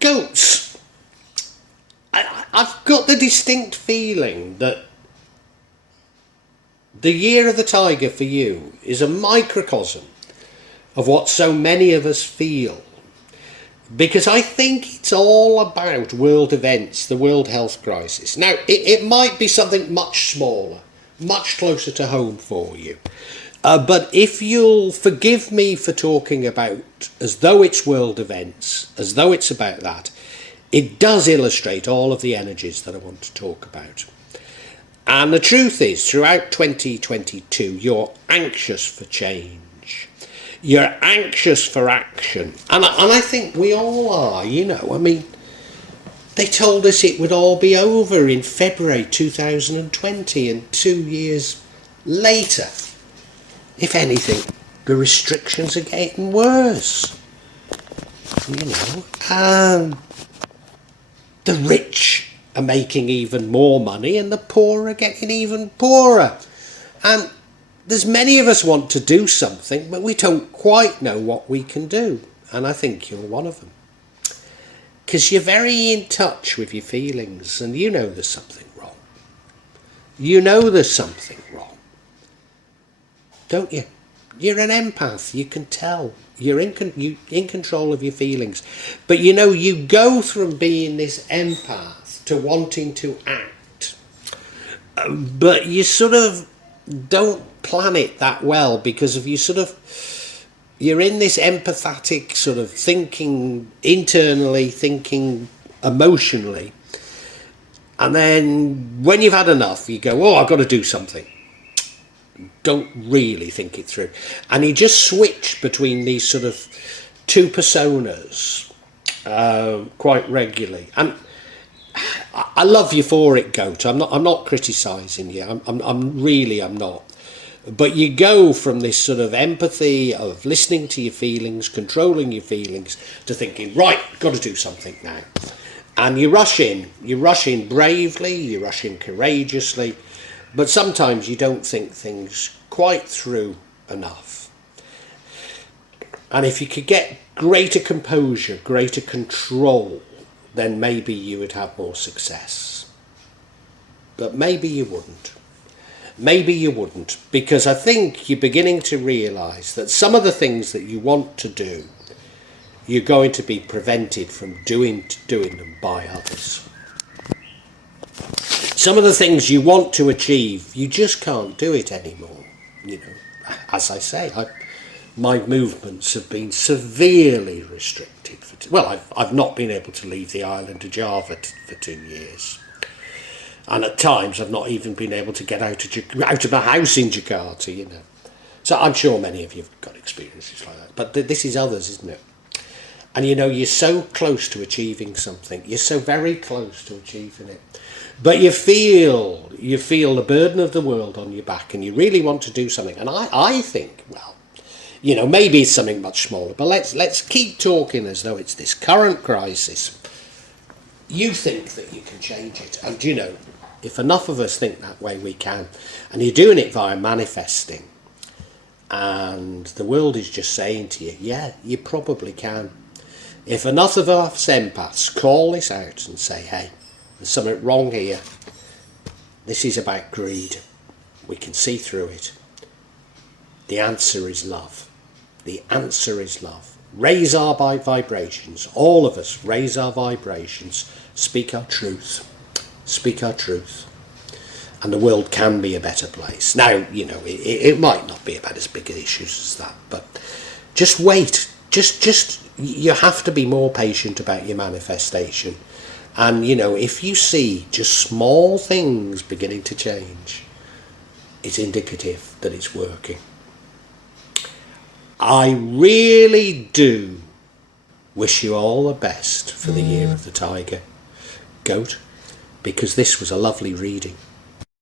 Goats. I've got the distinct feeling that the year of the tiger for you is a microcosm of what so many of us feel. Because I think it's all about world events, the world health crisis. Now, it might be something much smaller, much closer to home for you. But if you'll forgive me for talking about as though it's world events, as though it's about that, it does illustrate all of the energies that I want to talk about. And the truth is, throughout 2022, you're anxious for change. You're anxious for action. And I think we all are, you know. I mean, they told us it would all be over in February 2020, and 2 years later, if anything, the restrictions are getting worse. You know, the rich are making even more money and the poor are getting even poorer. And there's many of us want to do something, but we don't quite know what we can do. And I think you're one of them. Because you're very in touch with your feelings and you know there's something wrong. You know there's something wrong. Don't you? You're an empath, you can tell. You're in control of your feelings. But you know, you go from being this empath to wanting to act. But you sort of don't plan it that well because of you're in this empathetic sort of thinking internally, thinking emotionally. And then when you've had enough, you go, oh, I've got to do something. Don't really think it through. And you just switch between these sort of two personas quite regularly. And I love you for it, Goat. I'm not criticising you. I'm not. But you go from this sort of empathy of listening to your feelings, controlling your feelings, to thinking, right, got to do something now. And you rush in. You rush in bravely. You rush in courageously. But sometimes you don't think things quite through enough. And if you could get greater composure, greater control, then maybe you would have more success. But maybe you wouldn't. Maybe you wouldn't, because I think you're beginning to realise that some of the things that you want to do, you're going to be prevented from doing them by others. Some of the things you want to achieve, you just can't do it anymore. You know, as I say, my movements have been severely restricted. I've not been able to leave the island of Java for 2 years. And at times I've not even been able to get out of my house in Jakarta, you know. So I'm sure many of you have got experiences like that. But this is others, isn't it? And you know, you're so close to achieving something. You're so very close to achieving it. But you feel the burden of the world on your back and you really want to do something. And I think, well, you know, maybe it's something much smaller. But let's keep talking as though it's this current crisis. You think that you can change it. And, you know, if enough of us think that way, we can. And you're doing it via manifesting. And the world is just saying to you, yeah, you probably can. If enough of us empaths call this out and say, hey, there's something wrong here. This is about greed. We can see through it. The answer is love. The answer is love. Raise our vibrations. All of us raise our vibrations. Speak our truth. Speak our truth. And the world can be a better place. Now, you know, it might not be about as big issues as that, but just wait. Just you have to be more patient about your manifestation. And, you know, if you see just small things beginning to change, it's indicative that it's working. I really do wish you all the best for the year of the tiger, Goat, because this was a lovely reading.